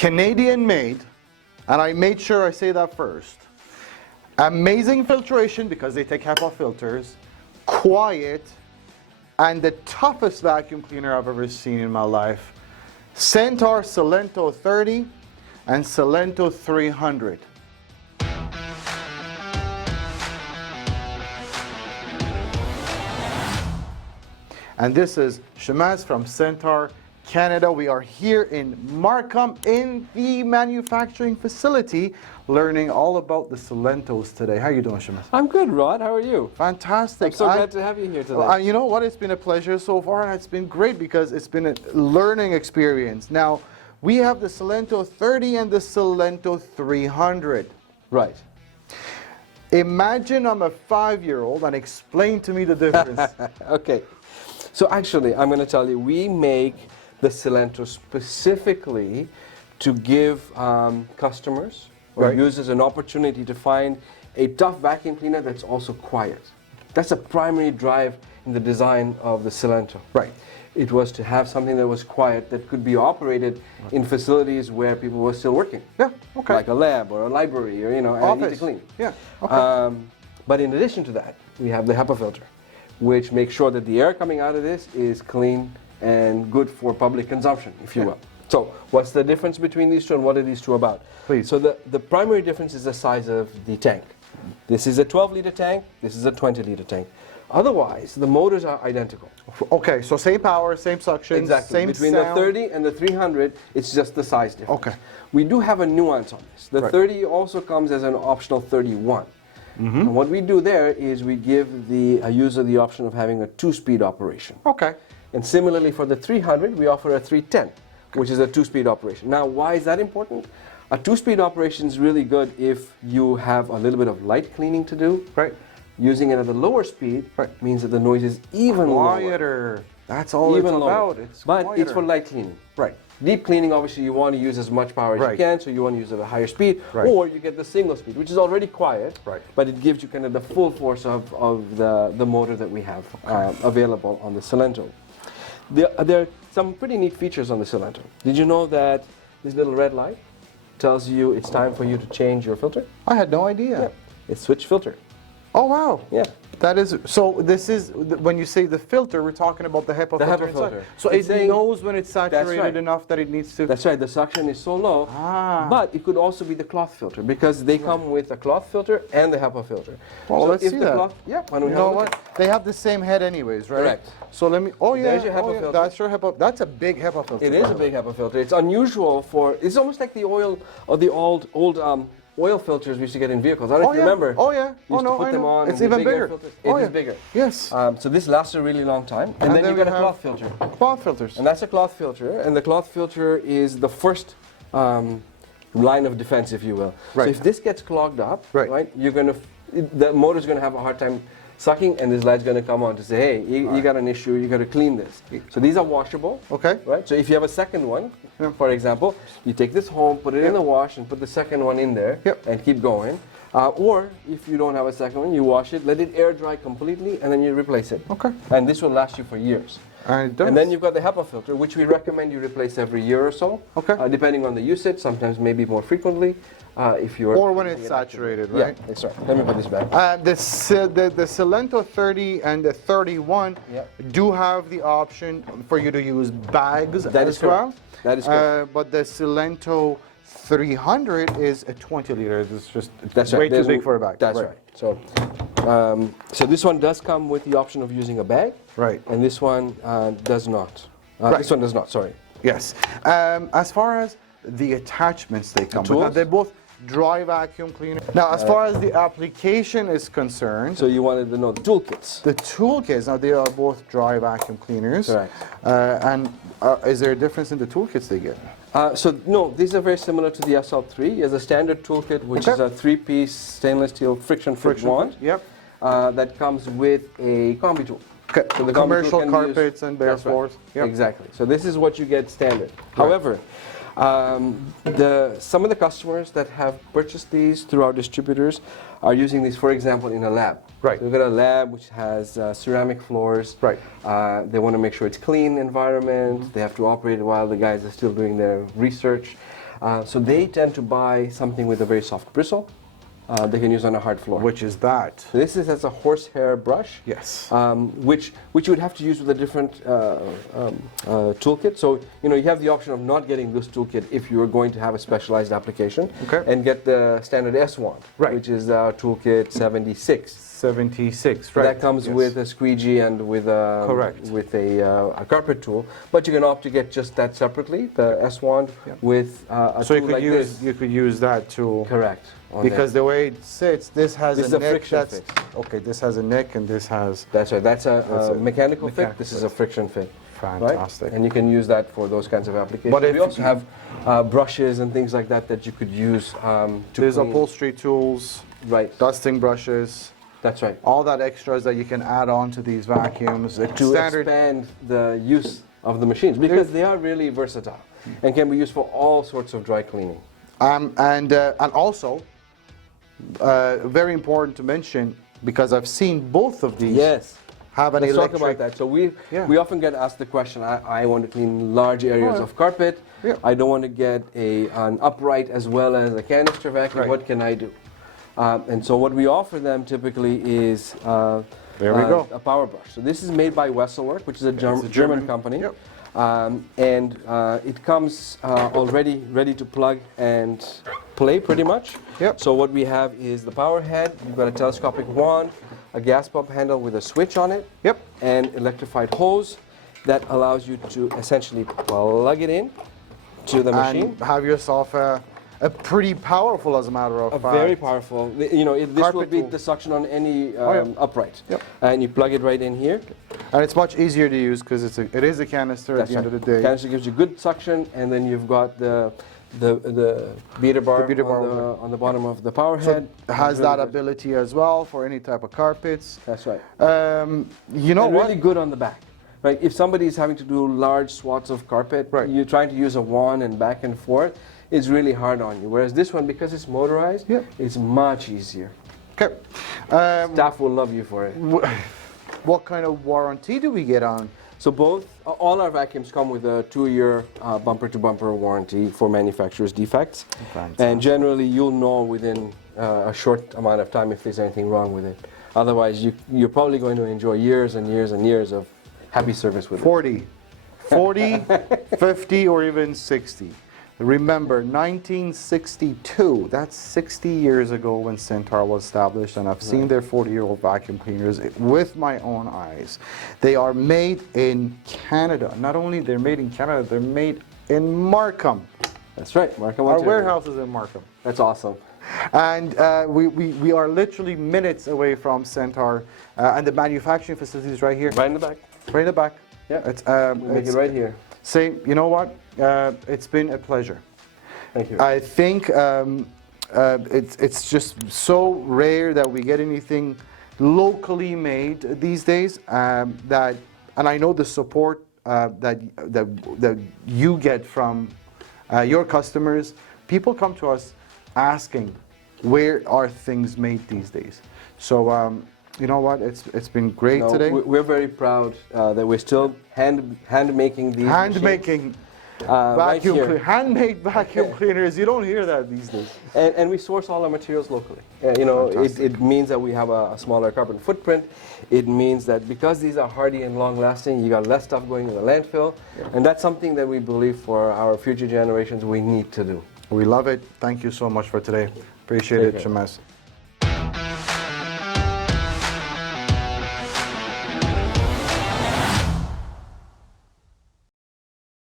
Canadian made, and I made sure I say that first. Amazing filtration because they take HEPA filters, quiet, and the toughest vacuum cleaner I've ever seen in my life. Centaur Silento 30 and Silento 300. And this is Shemaz from Centaur, Canada. We are here in Markham in the manufacturing facility learning all about the Silentos today. How are you doing, Shemaz? I'm good, Rod. How are you? Fantastic. I'm so glad to have you here today. You know what? It's been a pleasure so far, and it's been great because it's been a learning experience. Now, we have the Silento 30 and the Silento 300. Right. Imagine I'm a 5-year-old and explain to me the difference. Okay. So actually, I'm going to tell you, we make the Silento specifically to give customers or users an opportunity to find a tough vacuum cleaner that's also quiet. That's a primary drive in the design of the Silento. Right. It was to have something that was quiet that could be operated in facilities where people were still working. Yeah, okay. Like a lab or a library or, you know, and need to clean. Yeah, okay. But in addition to that, we have the HEPA filter, which makes sure that the air coming out of this is clean and good for public consumption, if you will. So what's the difference between these two and what are these two about? Please. So the primary difference is the size of the tank. This is a 12-liter tank, this is a 20-liter tank. Otherwise, the motors are identical. Okay, so same power, same suction, exactly. same Between sound. the 30 and the 300, it's just the size difference. Okay. We do have a nuance on this. The Right. 30 also comes as an optional 31. And what we do there is we give the user the option of having a 2-speed operation. Okay. And similarly for the 300, we offer a 310, which is a 2-speed operation. Now, why is that important? A 2-speed operation is really good if you have a little bit of light cleaning to do. Right. Using it at a lower speed means that the noise is even Quieter. lower. That's all Even it's lower. about. It's but quieter. it's for light cleaning. Right. Deep cleaning, obviously, you want to use as much power as you can, so you want to use at a higher speed, or you get the single speed, which is already quiet, but it gives you kind of the full force of the motor that we have available on the Silento. There are some pretty neat features on the Silento. Did you know that this little red light tells you it's time for you to change your filter? I had no idea. Yeah. It's switch filter. Oh, wow. Yeah. That is, so this is, when you say the filter, we're talking about the HEPA filter HEPA inside. filter. So It's it saying- knows when it's saturated enough that it needs to... That's right, the suction is so low, but it could also be the cloth filter because they come with a cloth filter and the HEPA filter. Well, So let's if see the that. cloth- yeah, why don't we You have know a look? what? They have the same head anyways, right? Correct. So let me, oh yeah, There's your HEPA filter. that's your HEPA, that's a big HEPA filter. It is a big HEPA filter. It's unusual for, it's almost like the oil, or the old oil filters we used to get in vehicles. I don't know if you remember. Oh yeah. You Oh used no, to put I them know. on. It's and the even big air bigger. filters. Oh, It is yeah. bigger. Yes. So this lasts a really long time. And then then you we got a have cloth filter. Cloth filters. And that's a cloth filter. And the cloth filter is the first line of defense, if you will. Right. So if this gets clogged up, Right. you're going to, the motor's going to have a hard time sucking, and this light's going to come on to say, hey, you got an issue, you got to clean this. So these are washable. Okay. Right. So if you have a second one, for example, you take this home, put it in the wash, and put the second one in there, and keep going. Or if you don't have a second one, you wash it, let it air dry completely, and then you replace it. Okay. And this will last you for years. And it does. And then you've got the HEPA filter, which we recommend you replace every year or so. Okay. Depending on the usage, sometimes maybe more frequently. If you're or when it's saturated, right? Yeah, that's right. Let me put this back. The Silento 30 and the 31 do have the option for you to use bags as well. That is correct. But the Silento 300 is a 20-liter. It's just That's way right. too big for a bag. That's right. So, so this one does come with the option of using a bag. Right. And this one does not. This one does not, sorry. Yes. As far as the attachments they come with, now they're both dry vacuum cleaner. Now, as far as the application is concerned, so you wanted to know the toolkits. The toolkits, now they are both dry vacuum cleaners. Correct. And is there a difference in the toolkits they get? So no, these are very similar to the SL3. As a standard toolkit, which is a 3-piece stainless steel friction-free wand. Yep. That comes with a combi tool. Okay. So the commercial carpets and bare floors. Yep. Exactly. So this is what you get standard. However, some of the customers that have purchased these through our distributors are using these, for example, in a lab. Right. So we've got a lab which has ceramic floors. Right. They want to make sure it's clean environment. They have to operate while the guys are still doing their research. So they tend to buy something with a very soft bristle. They can use on a hard floor. Which is that? This is as a horsehair brush. Yes. Which you would have to use with a different toolkit. So you have the option of not getting this toolkit if you are going to have a specialized application, and get the standard S wand, which is toolkit 76. 76, right? That comes with a squeegee and with a carpet tool. But you can opt to get just that separately, the S wand with a tool like this. You could use that tool. Correct. Because the way it sits, this has a neck. Friction fit. Okay, this has a neck and this has. That's right. That's a mechanical fit. This is a friction fit. Fantastic. Right? And you can use that for those kinds of applications. But we also have brushes and things like that that you could use to There's clean. upholstery tools. Right. Dusting brushes. That's right. All that extras that you can add on to these vacuums. To expand the use of the machines, because they are really versatile and can be used for all sorts of dry cleaning. And also, very important to mention, because I've seen both of these have an Let's electric. talk about that. So we often get asked the question, I want to clean large areas of carpet. I don't want to get an upright as well as a canister vacuum. What can I do? And so what we offer them typically is a power brush. So this is made by Wesselwerk, which is a German company. And it comes already ready to plug and play pretty much. So what we have is the power head. You've got a telescopic wand, a gas pump handle with a switch on it, and electrified hose that allows you to essentially plug it in to the machine. And have yourself a pretty powerful, as a matter of fact. Very powerful. This will beat the suction on any upright. And you plug it right in here. And it's much easier to use because it is a canister at the end of the day. The canister gives you good suction, and then you've got the beater bar, on the bottom of the power head. It has that ability as well for any type of carpets. That's right. You know what? Really good on the back. Right? If somebody is having to do large swaths of carpet, you're trying to use a wand and back and forth, it's really hard on you. Whereas this one, because it's motorized, it's much easier. Okay. Staff will love you for it. What kind of warranty do we get on? So all our vacuums come with a 2-year bumper-to-bumper warranty for manufacturer's defects. Fantastic. And generally you'll know within a short amount of time if there's anything wrong with it. Otherwise you're probably going to enjoy years and years and years of happy service with it. 40, 50 or even 60. Remember, 1962, that's 60 years ago when Centaur was established, and I've seen their 40-year-old vacuum cleaners with my own eyes. They are made in Canada. Not only they're made in Canada, they're made in Markham. That's right, Markham. Our warehouse is in Markham. That's awesome. And we are literally minutes away from Centaur, and the manufacturing facility is right here. Right in the back. Right in the back. Yeah, we make it right here. Say, you know what? It's been a pleasure. Thank you. I think it's just so rare that we get anything locally made these days. And I know the support that you get from your customers. People come to us asking, where are things made these days? So you know what? It's been great today. We're very proud that we're still hand making these. Handmaking handmade vacuum cleaners. You don't hear that these days. And we source all our materials locally. It means that we have a smaller carbon footprint. It means that because these are hardy and long-lasting, you got less stuff going in the landfill, and that's something that we believe for our future generations we need to do. We love it. Thank you so much for today. Appreciate it, Shamas.